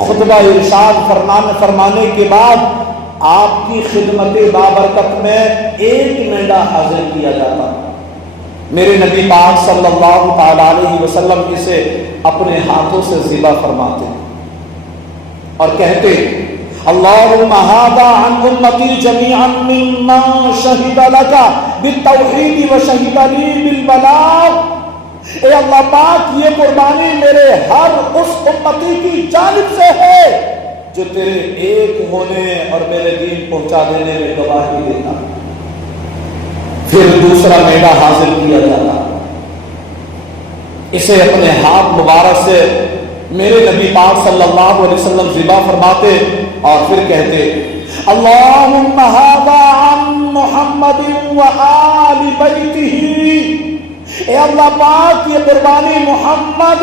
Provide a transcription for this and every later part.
خطبہ ارشاد فرمانے کے بعد آپ کی خدمت بابرکت میں ایک مینڈا حاضر کیا جاتا. میرے نبی پاک صلی اللہ تعالی علیہ وسلم اسے اپنے ہاتھوں سے ذبح فرماتے اور کہتے اللہم ھذا عن امتی جمیعا ممن شہد لک بالتوحید وشہد لی بالبلاغ. اے اللہ پاک یہ قربانی میرے ہر اس امتی کی جانب سے ہے جو تیرے ایک ہونے اور میرے دین پہنچا دینے میں گواہی دیتا. پھر دوسرا میڈا حاصل کیا جاتا, اسے اپنے ہاتھ مبارک سے میرے نبی پاک صلی اللہ علیہ وسلم ذبح فرماتے اور پھر کہتے اللہم ھذا عن محمد وآل بیتہ. اے اللہ پاک یہ قربانی محمد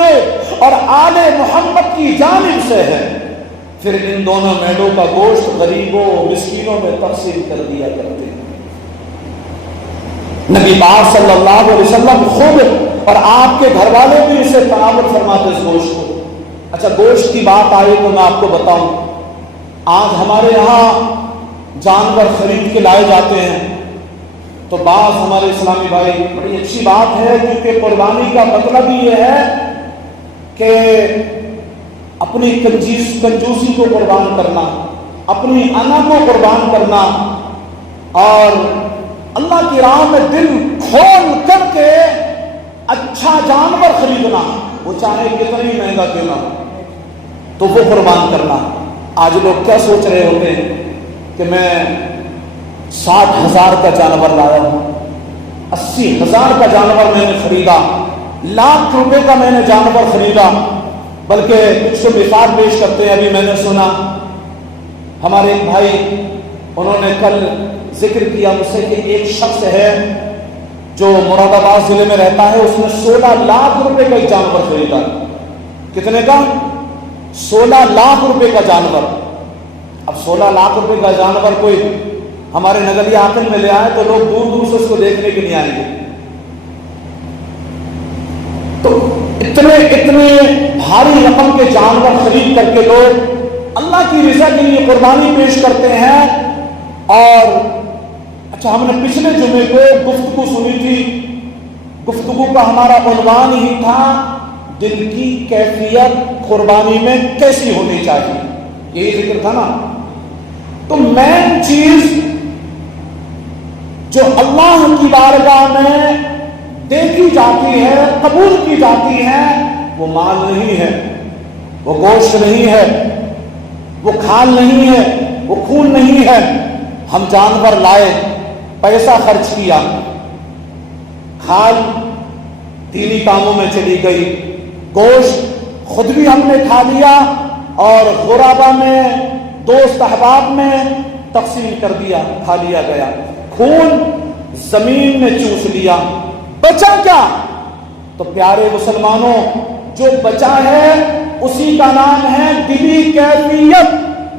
اور آل محمد کی جانب سے ہے. پھر ان دونوں میڈوں کا گوشت غریبوں مسکینوں میں تقسیم کر دیا کرتے. نبی پاک صلی اللہ علیہ وسلم خود اور آپ کے گھر والے بھی اسے تناول فرماتے اس گوشت کو. اچھا گوشت کی بات آئی تو میں آپ کو بتاؤں, آج ہمارے یہاں جانور خرید کے لائے جاتے ہیں تو بعض ہمارے اسلامی بھائی بڑی اچھی بات ہے کیونکہ قربانی کا مطلب یہ ہے کہ اپنی کنجوسی کو قربان کرنا, اپنی انا کو قربان کرنا اور اللہ کی راہ میں دل کھول کر کے اچھا جانور خریدنا, وہ چاہے کتنا ہی مہنگا کیوں نہ تو وہ قربان کرنا. آج لوگ کیا سوچ رہے ہوتے ہیں کہ میں 60,000 کا جانور لایا ہوں, 80,000 کا جانور میں نے خریدا, لاکھ روپے کا میں نے جانور خریدا. بلکہ کچھ تو مثال پیش کرتے ہیں. ابھی میں نے سنا ہمارے ایک بھائی انہوں نے کل ذکر کیا مجھ سے کہ ایک شخص ہے جو مراد آباد ضلع میں رہتا ہے, اس نے 16 لاکھ روپے کا ایک جانور خریدا. کتنے کا؟ 16 لاکھ روپے کا جانور. اب 16 لاکھ روپے کا جانور کوئی ہمارے نگریہ آنگن میں لے آئے تو لوگ دور دور سے اس کو دیکھنے کے لیے آئیں گے. تو اتنے بھاری رقم کے جانور خرید کر کے لوگ اللہ کی رضا کے لیے قربانی پیش کرتے ہیں. اور اچھا ہم نے پچھلے جمعے کو گفتگو سنی تھی, گفتگو کا ہمارا عنوان ہی تھا دل کی کیفیت قربانی میں کیسی ہونی چاہیے, یہی ذکر تھا نا. تو مین چیز جو اللہ کی بارگاہ میں دیکھی جاتی ہے, قبول کی جاتی ہے, وہ مال نہیں ہے, وہ گوشت نہیں ہے, وہ کھال نہیں ہے, وہ خون نہیں ہے. ہم جانور لائے, پیسہ خرچ کیا, کھال دینی کاموں میں چلی گئی, گوشت خود بھی ہم نے کھا لیا اور غربا میں دوست احباب میں تقسیم کر دیا, کھا لیا گیا. خون زمین میں چوس لیا, بچا کیا؟ تو پیارے مسلمانوں جو بچا ہے اسی کا نام ہے دلی کیفیت,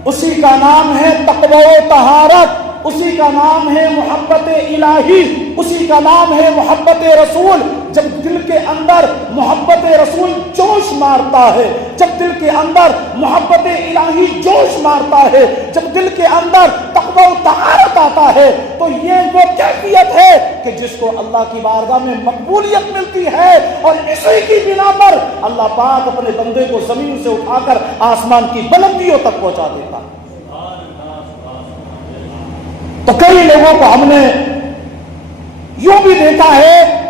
اسی کا نام ہے تقوی و طہارت, اسی کا نام ہے محبت الہی, اسی کا نام ہے محبت رسول. جب دل کے اندر محبت رسول جوش مارتا ہے, جب دل کے اندر محبت الہی جوش مارتا ہے, جب دل کے اندر تقوی و طہارت آتا ہے, تو یہ وہ کیفیت ہے کہ جس کو اللہ کی بارگاہ میں مقبولیت ملتی ہے. اور اسی کی بنا پر اللہ پاک اپنے بندے کو زمین سے اٹھا کر آسمان کی بلندیوں تک پہنچا دیتا. تو کئی لوگوں کو ہم نے یوں بھی دیکھا ہے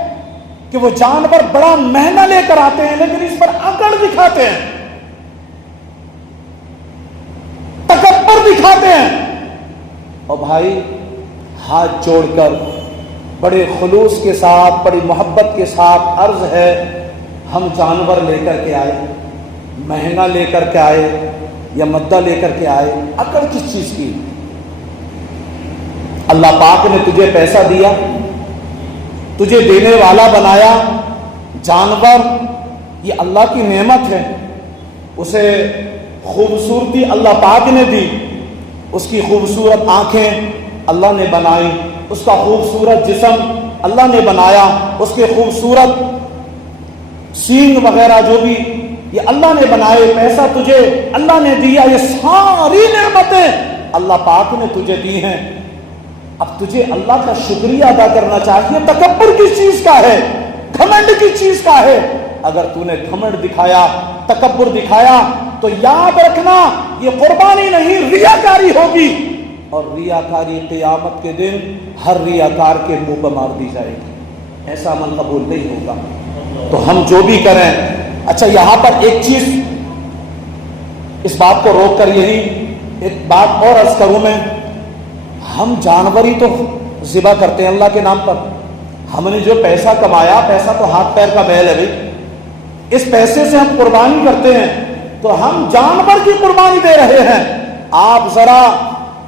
کہ وہ جانور بڑا مہنگا لے کر آتے ہیں لیکن اس پر اکڑ دکھاتے ہیں, تکبر دکھاتے ہیں. اور بھائی ہاتھ جوڑ کر بڑے خلوص کے ساتھ, بڑی محبت کے ساتھ عرض ہے, ہم جانور لے کر کے آئے, مہنگا لے کر کے آئے یا مدہ لے کر کے آئے, اکڑ کس چیز کی؟ اللہ پاک نے تجھے پیسہ دیا, تجھے دینے والا بنایا. جانور یہ اللہ کی نعمت ہے, اسے خوبصورتی اللہ پاک نے دی, اس کی خوبصورت آنکھیں اللہ نے بنائی, اس کا خوبصورت جسم اللہ نے بنایا, اس کے خوبصورت سینگ وغیرہ جو بھی یہ اللہ نے بنائے، پیسہ تجھے اللہ نے دیا، یہ ساری نعمتیں اللہ پاک نے تجھے دی ہیں، اب تجھے اللہ کا شکریہ ادا کرنا چاہیے۔ تکبر کس چیز کا ہے؟ گھمنڈ کس چیز کا ہے؟ اگر تو نے گھمنڈ دکھایا، تکبر دکھایا، تو یاد رکھنا یہ قربانی نہیں، ریاکاری ہوگی، اور ریاکاری قیامت کے دن ہر ریاکار کے منہ پر مار دی جائے گی، ایسا عمل قبول نہیں ہوگا۔ تو ہم جو بھی کریں، اچھا یہاں پر ایک چیز اس بات کو روک کر یہی ایک بات اور عرض کروں میں، ہم جانور ہی تو ذبح کرتے ہیں اللہ کے نام پر، ہم نے جو پیسہ کمایا، پیسہ تو ہاتھ پیر کا بیل ہے بھائی، اس پیسے سے ہم قربانی کرتے ہیں تو ہم جانور کی قربانی دے رہے ہیں۔ آپ ذرا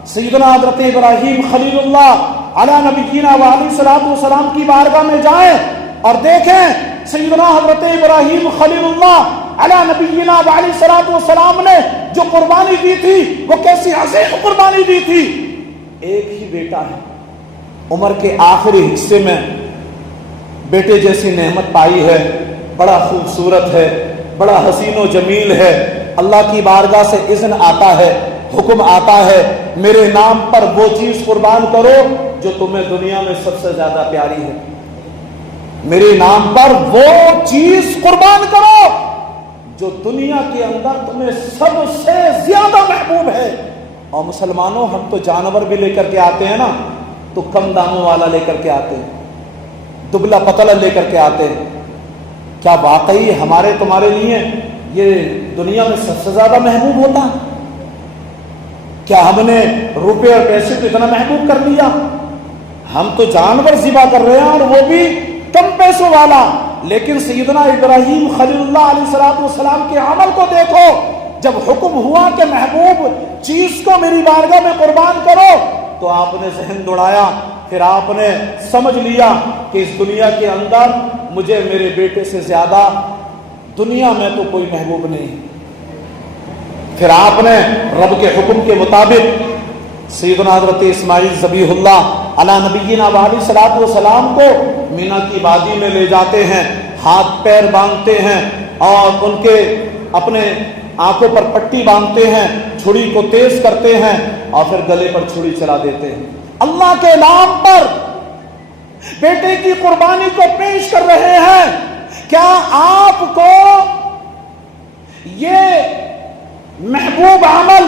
سیدنا حضرت ابراہیم خلیل اللہ علی نبینا وعلیہ الصلوۃ والسلام کی بارگاہ میں جائیں اور دیکھیں سیدنا حضرت ابراہیم خلیل اللہ علی نبینا وعلیہ الصلوۃ والسلام نے جو قربانی دی تھی وہ کیسی عظیم قربانی دی تھی۔ ایک ہی بیٹا ہے، عمر کے آخری حصے میں بیٹے جیسی نعمت پائی ہے، بڑا خوبصورت ہے، بڑا حسین و جمیل ہے، اللہ کی بارگاہ سے اذن آتا ہے، حکم آتا ہے میرے نام پر وہ چیز قربان کرو جو تمہیں دنیا میں سب سے زیادہ پیاری ہے، میرے نام پر وہ چیز قربان کرو جو دنیا کے اندر تمہیں سب سے زیادہ محبوب ہے۔ اور مسلمانوں ہم تو جانور بھی لے کر کے آتے ہیں نا، تو کم داموں والا لے کر کے آتے ہیں، دبلا پتلا لے کر کے آتے ہیں، کیا واقعی ہمارے تمہارے لیے یہ دنیا میں سب سے زیادہ محبوب ہوتا ہے؟ کیا ہم نے روپے اور پیسے کو اتنا محبوب کر لیا؟ ہم تو جانور ذبح کر رہے ہیں اور وہ بھی کم پیسوں والا، لیکن سیدنا ابراہیم خلیل اللہ علیہ الصلوۃ والسلام کے عمل کو دیکھو، جب حکم ہوا کہ محبوب چیز کو میری بارگاہ میں قربان کرو تو آپ نے ذہن دوڑایا، پھر آپ نے سمجھ لیا کہ اس دنیا کے اندر مجھے میرے بیٹے سے زیادہ دنیا میں تو کوئی محبوب نہیں۔ پھر آپ نے رب کے حکم کے مطابق سیدنا حضرت اسماعیل ذبیح اللہ علی نبینا وعلیہ الصلوۃ والسلام کو مینا کی وادی میں لے جاتے ہیں، ہاتھ پیر باندھتے ہیں اور ان کے اپنے آنکھوں پر پٹی باندھتے ہیں، چھری کو تیز کرتے ہیں اور پھر گلے پر چھری چلا دیتے ہیں، اللہ کے نام پر بیٹے کی قربانی کو پیش کر رہے ہیں۔ کیا آپ کو یہ محبوب عمل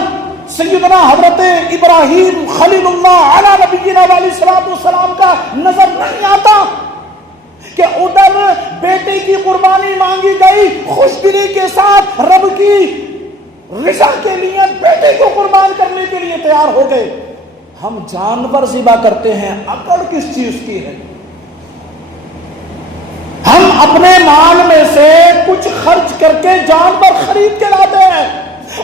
سیدنا حضرت ابراہیم خلیل اللہ علی نبینا علیہ الصلوۃ والسلام کا نظر نہیں آتا کہ ادھر بیٹے کی قربانی مانگی گئی، خوش دلی کے ساتھ رب کی رضا کے لیے بیٹے کو قربان کرنے کے لیے تیار ہو گئے؟ ہم جانور ذبح کرتے ہیں، عقل کس چیز کی ہے؟ ہم اپنے مال میں سے کچھ خرچ کر کے جانور خرید کے لاتے ہیں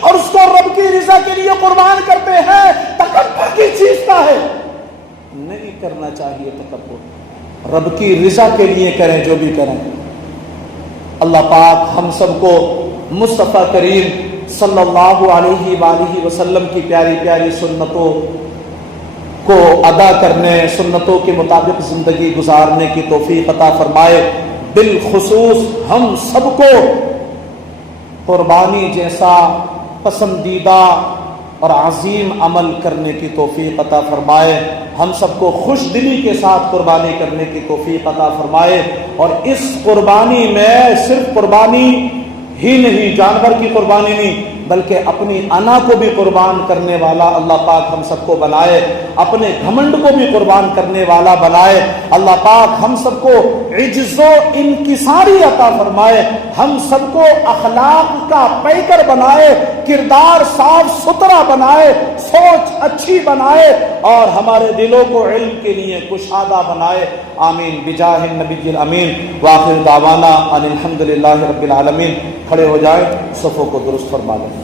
اور اس کو رب کی رضا کے لیے قربان کرتے ہیں، تکبر کس چیز کا ہے؟ نہیں کرنا چاہیے تکبر، رب کی رضا کے لیے کریں جو بھی کریں۔ اللہ پاک ہم سب کو مصطفیٰ کریم صلی اللہ علیہ وآلہ وسلم کی پیاری پیاری سنتوں کو ادا کرنے، سنتوں کے مطابق زندگی گزارنے کی توفیق عطا فرمائے۔ بالخصوص ہم سب کو قربانی جیسا پسندیدہ اور عظیم عمل کرنے کی توفیق عطا فرمائے، ہم سب کو خوش دلی کے ساتھ قربانی کرنے کی توفیق عطا فرمائے، اور اس قربانی میں صرف قربانی ہی نہیں، جانور کی قربانی نہیں، بلکہ اپنی انا کو بھی قربان کرنے والا اللہ پاک ہم سب کو بنائے، اپنے گھمنڈ کو بھی قربان کرنے والا بنائے۔ اللہ پاک ہم سب کو عجز و انکساری عطا فرمائے، ہم سب کو اخلاق کا پیکر بنائے، کردار صاف ستھرا بنائے، سوچ اچھی بنائے، اور ہمارے دلوں کو علم کے لیے کشادہ بنائے۔ آمین بجاہ النبی الامین۔ وآخر دعوانا ان الحمد للہ رب العالمین۔ کھڑے ہو جائیں، صفوں کو درست فرما لیں۔